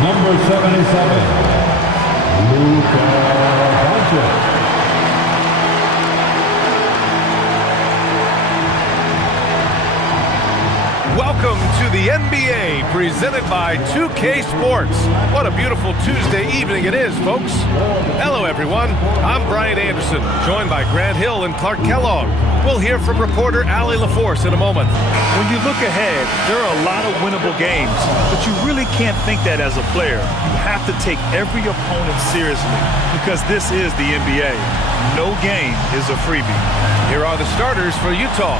Number 77, lukadoncic. Welcome to the NBA, presented by 2K Sports. What a beautiful Tuesday evening it is, folks. Hello, everyone. I'm Brian Anderson, joined by Grant Hill and Clark Kellogg. We'll hear from reporter Allie LaForce in a moment. When you look ahead, there are a lot of winnable games, but you really can't think that as a player. You have to take every opponent seriously because this is the NBA. No game is a freebie. Here are the starters for Utah.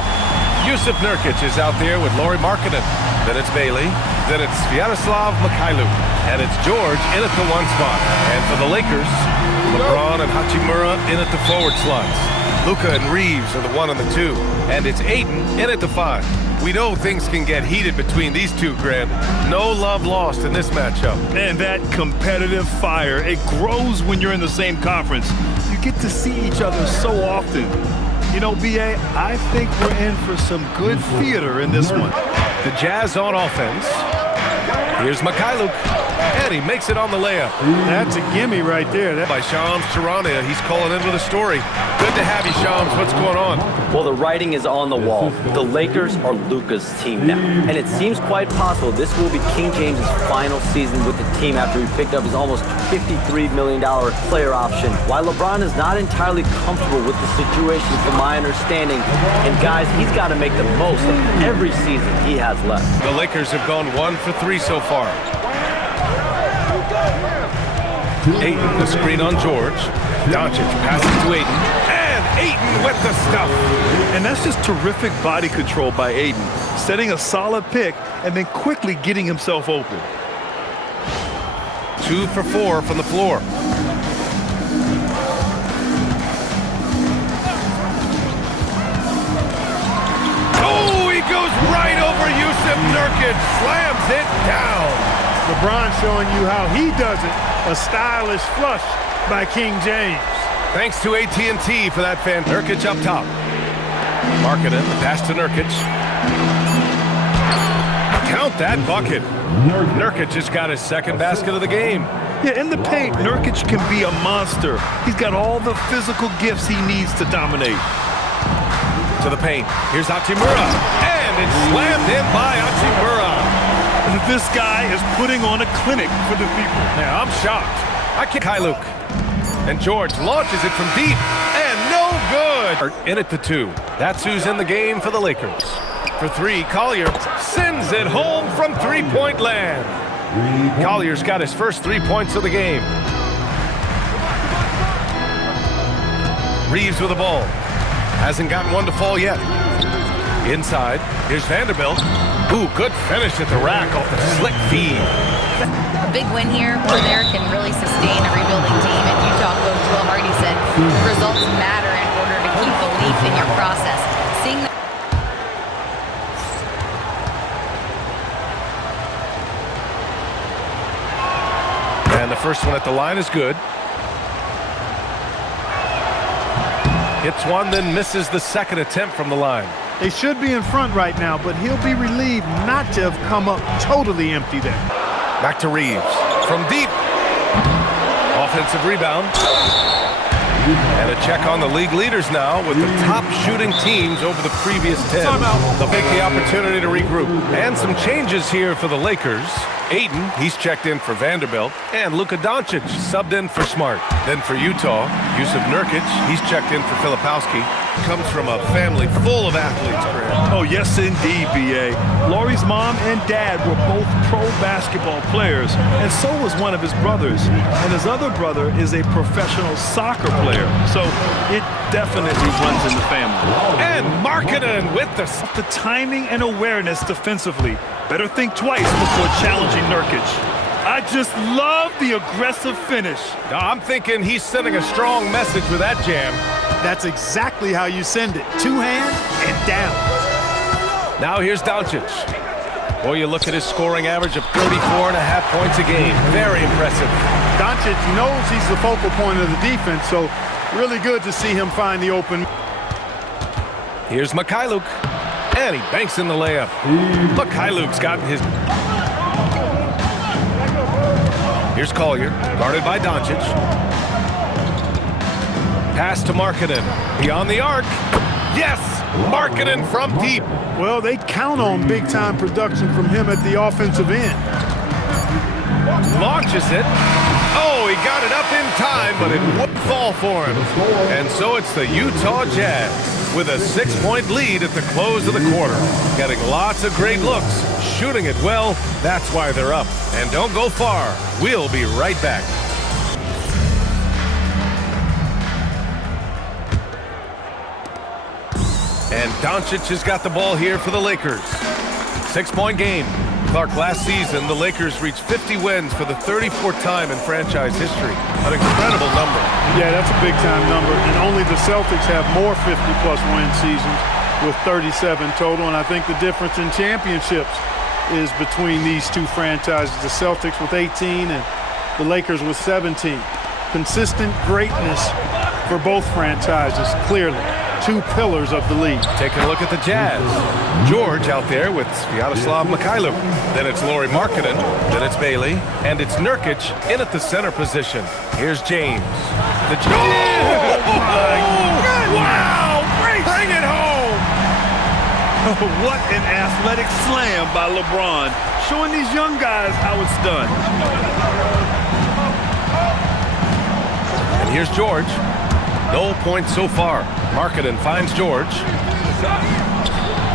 Jusuf Nurkic is out there with Lauri Markkanen. Then it's Bailey. Then it's Sviatoslav Mikhailuk. And it's George in at the 1 spot. And for the Lakers, LeBron and Hachimura in at the forward slots. Luka and Reeves are the 1 and the 2. And it's Ayton in at the 5. We know things can get heated between these two, Grant. No love lost in this matchup. And that competitive fire, it grows when you're in the same conference. You get to see each other so often. You know, B.A., I think we're in for some good theater in this one. The Jazz on offense. Here's Mikhailuk, and he makes it on the layup. That's a gimme right there. By Shams Charania. He's calling in with a story. Good to have you, Shams. What's going on? Well, the writing is on the wall. The Lakers are Luka's team now. And it seems quite possible this will be King James' final season with the team after he picked up his almost $53 million player option. While LeBron is not entirely comfortable with the situation from my understanding, and guys, he's got to make the most of every season he has left. The Lakers have gone 1 for 3 so far. Ayton, the screen on George. Doncic passes to Ayton. And Ayton with the stuff. And that's just terrific body control by Ayton. Setting a solid pick and then quickly getting himself open. 2 for 4 from the floor. Oh, he goes right over Jusuf Nurkic. Slams it down. LeBron showing you how he does it. A stylish flush by King James. Thanks to AT&T for that fan. Nurkic up top. Markkanen, the pass to Nurkic. Count that bucket. Nurkic just got his second basket of the game. Yeah, in the paint, Nurkic can be a monster. He's got all the physical gifts he needs to dominate. To the paint. Here's Hachimura. And it's slammed in by Hachimura. This guy is putting on a clinic for the people. Yeah, I'm shocked. I kick Mikhailuk. And George launches it from deep. And no good. In at the 2. That's who's in the game for the Lakers. For 3, Collier sends it home from three-point land. Collier's got his first 3 points of the game. Reeves with the ball. Hasn't gotten one to fall yet. Inside, here's Vanderbilt. Ooh, good finish at the rack off the slick feed. A big win here where there can really sustain a rebuilding team. And Utah coach Will Hardy said results matter in order to keep belief in your process. Seeing that. And the first one at the line is good. Hits one, then misses the second attempt from the line. They should be in front right now, but he'll be relieved not to have come up totally empty there. Back to Reeves. From deep. Offensive rebound. And a check on the league leaders now with the top shooting teams over the previous 10. They'll take the opportunity to regroup. And some changes here for the Lakers. Ayton, he's checked in for Vanderbilt. And lukadoncic subbed in for Smart. Then for Utah, Jusuf Nurkic, he's checked in for Filipowski. Comes from a family full of athletes, Grant. Oh, yes, indeed, B.A. Lauri's mom and dad were both pro basketball players, and so was one of his brothers. And his other brother is a professional soccer player. So it definitely runs in the family. And Markkanen with the timing and awareness defensively. Better think twice before challenging Nurkic. I just love the aggressive finish. I'm thinking he's sending a strong message with that jam. That's exactly how you send it. 2 hands and down. Now here's Doncic. Boy, you look at his scoring average of 34.5 points a game. Very impressive. Doncic knows he's the focal point of the defense, so really good to see him find the open. Here's Mikhailuk. And he banks in the layup. Mikhailuk's got his... Here's Collier, guarded by Doncic. Pass to Markkanen, beyond the arc. Yes! Markkanen from deep. Well, they count on big-time production from him at the offensive end. Launches it. Oh, he got it up in time, but it wouldn't fall for him. And so it's the Utah Jazz with a 6-point lead at the close of the quarter. Getting lots of great looks, shooting it well. That's why they're up. And don't go far. We'll be right back. And Doncic has got the ball here for the Lakers. 6-point game. Clark, last season, the Lakers reached 50 wins for the 34th time in franchise history. An incredible number. Yeah, that's a big-time number. And only the Celtics have more 50-plus win seasons with 37 total. And I think the difference in championships is between these two franchises. The Celtics with 18 and the Lakers with 17. Consistent greatness for both franchises, clearly. Two pillars of the league. Taking a look at the Jazz. George out there with Sviatoslav Mikhailuk. Then it's Lauri Markkanen. Then it's Bailey. And it's Nurkic in at the center position. Here's James. The wow! Bring it home! What an athletic slam by LeBron, showing these young guys how it's done. And here's George. No points so far. Markkanen finds George.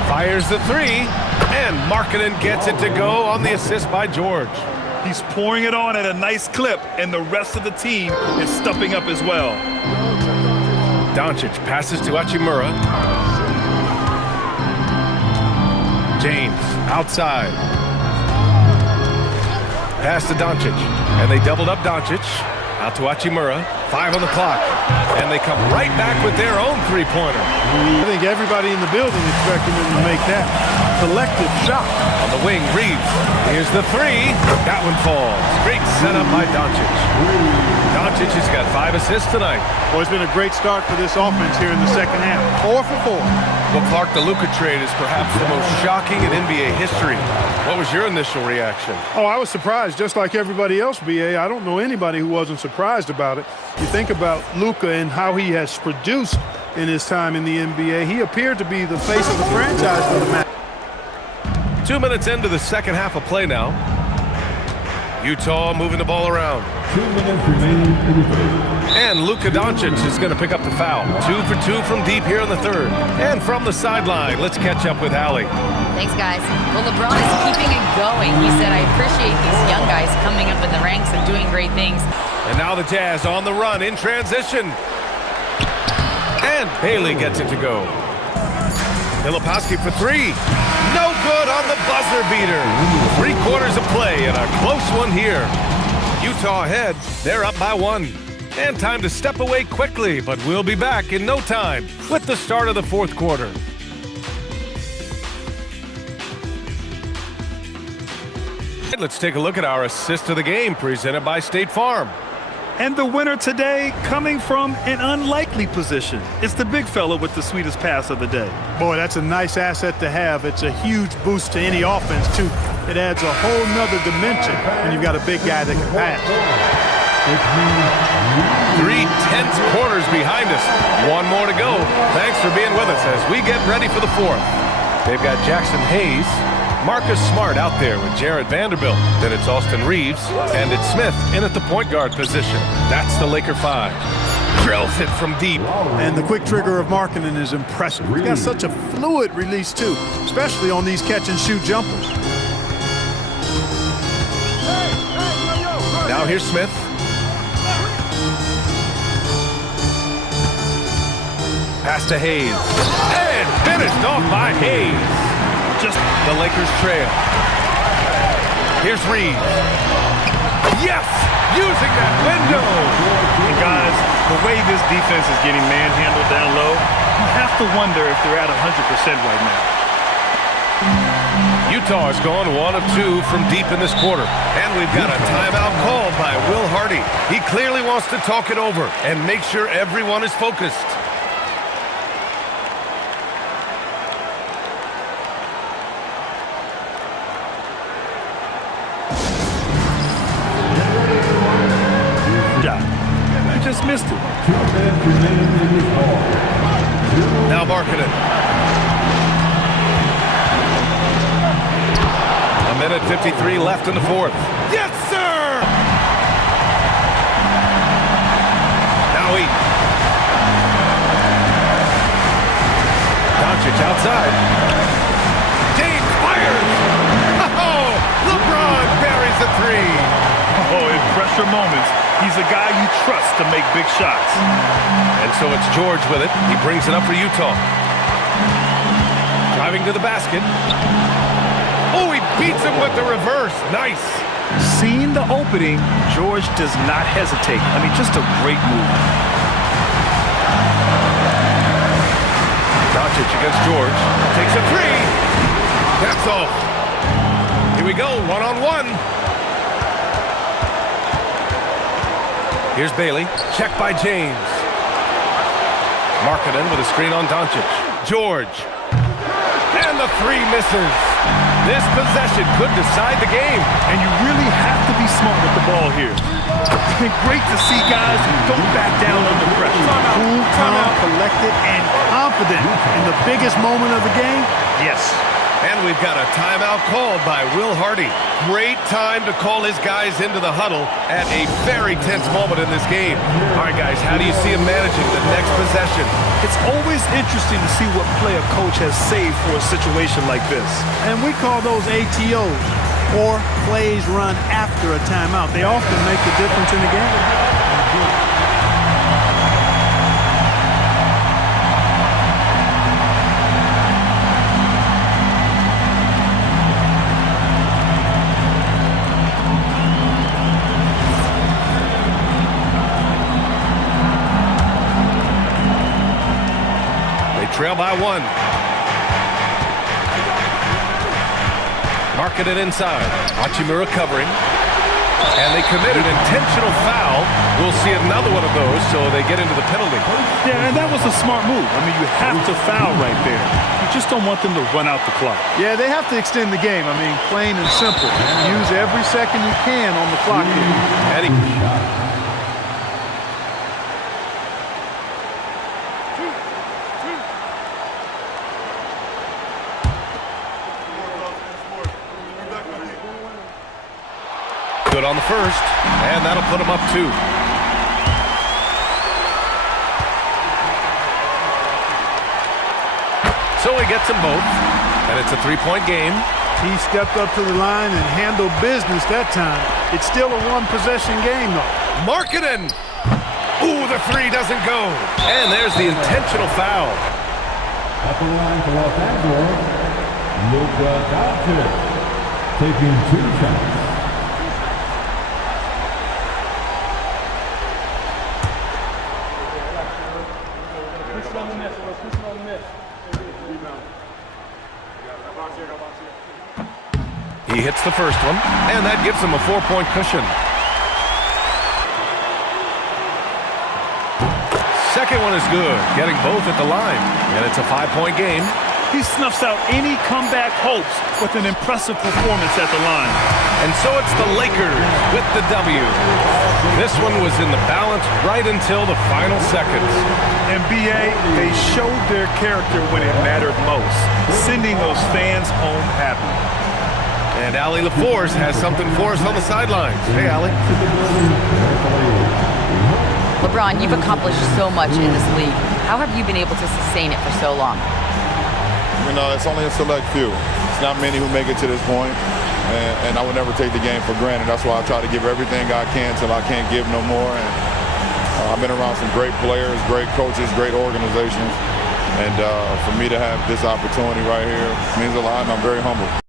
Fires the three. And Markkanen gets it to go on the assist by George. He's pouring it on at a nice clip, and the rest of the team is stepping up as well. Doncic passes to Hachimura. James outside. Pass to Doncic. And they doubled up Doncic. Out to Hachimura. 5 on the clock. And they come right back with their own three-pointer. I think everybody in the building expected him to make that collective shot. On the wing, Reeves. Here's the three. That one falls. Great setup by Doncic. Doncic has got 5 assists tonight. Well, it's been a great start for this offense here in the second half. 4 for 4. Well, Clark, the Luka trade is perhaps the most shocking in NBA history. What was your initial reaction? Oh, I was surprised, just like everybody else, B.A. I don't know anybody who wasn't surprised about it. You think about Luka and how he has produced in his time in the NBA. He appeared to be the face of the franchise for the match. 2 minutes into the second half of play now. Utah moving the ball around. 2 minutes remaining in the third. And Luka Doncic is going to pick up the foul. 2 for 2 from deep here in the third. And from the sideline, let's catch up with Allie. Thanks, guys. Well, LeBron is keeping it going. He said, I appreciate these young guys coming up in the ranks and doing great things. And now the Jazz on the run in transition. And Bailey gets it to go. Filipowski for 3. No good on the buzzer beater. 3/4 of play and a close one here. Utah ahead. They're up by 1. And time to step away quickly, but we'll be back in no time with the start of the fourth quarter. Let's take a look at our assist of the game presented by State Farm. And the winner today coming from an unlikely position. It's the big fella with the sweetest pass of the day. Boy, that's a nice asset to have. It's a huge boost to any offense, too. It adds a whole nother dimension when you've got a big guy that can pass. 3 tense quarters behind us. 1 more to go. Thanks for being with us as we get ready for the fourth. They've got Jackson Hayes, Marcus Smart out there with Jared Vanderbilt. Then it's Austin Reeves, and it's Smith in at the point guard position. That's the Laker 5. Drills it from deep. And the quick trigger of Markkanen is impressive. He's got such a fluid release, too, especially on these catch-and-shoot jumpers. Now here's Smith. Pass to Hayes. And finished off by Hayes. Just the Lakers trail. Here's Reeves. Yes! Using that window! And guys, the way this defense is getting manhandled down low, you have to wonder if they're at 100% right now. Utah has gone 1 of 2 from deep in this quarter. And we've got a timeout called by Will Hardy. He clearly wants to talk it over and make sure everyone is focused. just missed it. 2 minutes remaining in this ball. Now Markkanen. A minute 53 left in the fourth. Yes, sir! Now Eaton. Doncic outside. James fires! Oh, LeBron buries a three. Oh, in pressure moments, he's a guy you trust to make big shots. And so it's George with it. He brings it up for Utah. Driving to the basket. Oh, he beats him with the reverse. Nice. Seeing the opening, George does not hesitate. I mean, just a great move. Doncic against George. Takes a three. That's off. Here we go, one-on-one. Here's Bailey. Check by James. Markkanen with a screen on Doncic. George. And the three misses. This possession could decide the game. And you really have to be smart with the ball here. It's been great to see guys who don't back down under pressure. Cool, calm, collected, and confident in the biggest moment of the game. Yes. And we've got a timeout called by Will Hardy. Great time to call his guys into the huddle at a very tense moment in this game. All right, guys, how do you see him managing the next possession? It's always interesting to see what play a coach has saved for a situation like this. And we call those ATOs, or plays run after a timeout. They often make the difference in the game. Trail by one. Markkanen inside. Hachimura covering. And they commit an intentional foul. We'll see another one of those, so they get into the penalty. Yeah, and that was a smart move. I mean, you have to foul right there. You just don't want them to run out the clock. Yeah, they have to extend the game. I mean, plain and simple. Use every second you can on the clock here. Good on the first, and that'll put him up 2. So he gets them both, and it's a 3-point game. He stepped up to the line and handled business that time. It's still a one-possession game, though. Markkanen! Ooh, the three doesn't go. And there's the intentional foul. At the line for Los Angeles, lukadoncic taking 2 shots. He hits the first one, and that gives him a 4-point cushion. Second one is good, getting both at the line, and it's a 5-point game. He snuffs out any comeback hopes with an impressive performance at the line. And so it's the Lakers with the W. This one was in the balance right until the final seconds. NBA, they showed their character when it mattered most, sending those fans home happy. And Allie LaForce has something for us on the sidelines. Hey, Allie. LeBron, you've accomplished so much in this league. How have you been able to sustain it for so long? You know, it's only a select few. It's not many who make it to this point, and I would never take the game for granted. That's why I try to give everything I can till I can't give no more. And I've been around some great players, great coaches, great organizations, and for me to have this opportunity right here means a lot, and I'm very humbled.